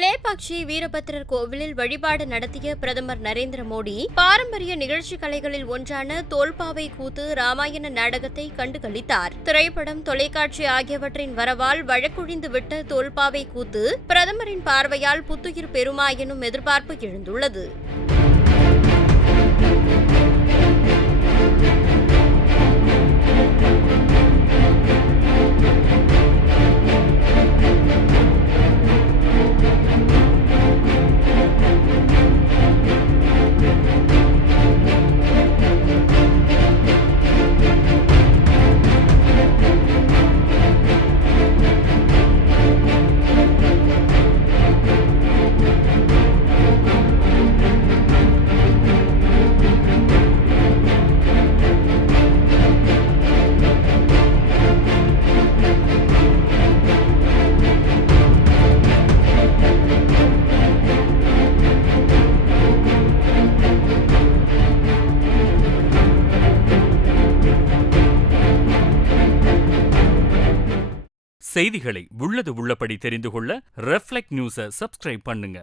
லேபாக்ஷி வீரபத்திரர் கோவிலில் வழிபாடு நடத்திய பிரதமர் நரேந்திர மோடி பாரம்பரிய நிகழ்ச்சி கலைகளில் ஒன்றான தோல்பாவை கூத்து ராமாயண நாடகத்தை கண்டுகளித்தார். திரைப்படம், தொலைக்காட்சி ஆகியவற்றின் வரவால் வழக்கொழிந்துவிட்ட தோல்பாவை கூத்து பிரதமரின் பார்வையால் புத்துயிர் பெறுமா எனும் எதிர்பார்ப்பு எழுந்துள்ளது. செய்திகளை உள்ளது உள்ளபடி தெரிந்து கொள்ள ரெஃப்ளெக்ட் நியூஸை சப்ஸ்கிரைப் பண்ணுங்க.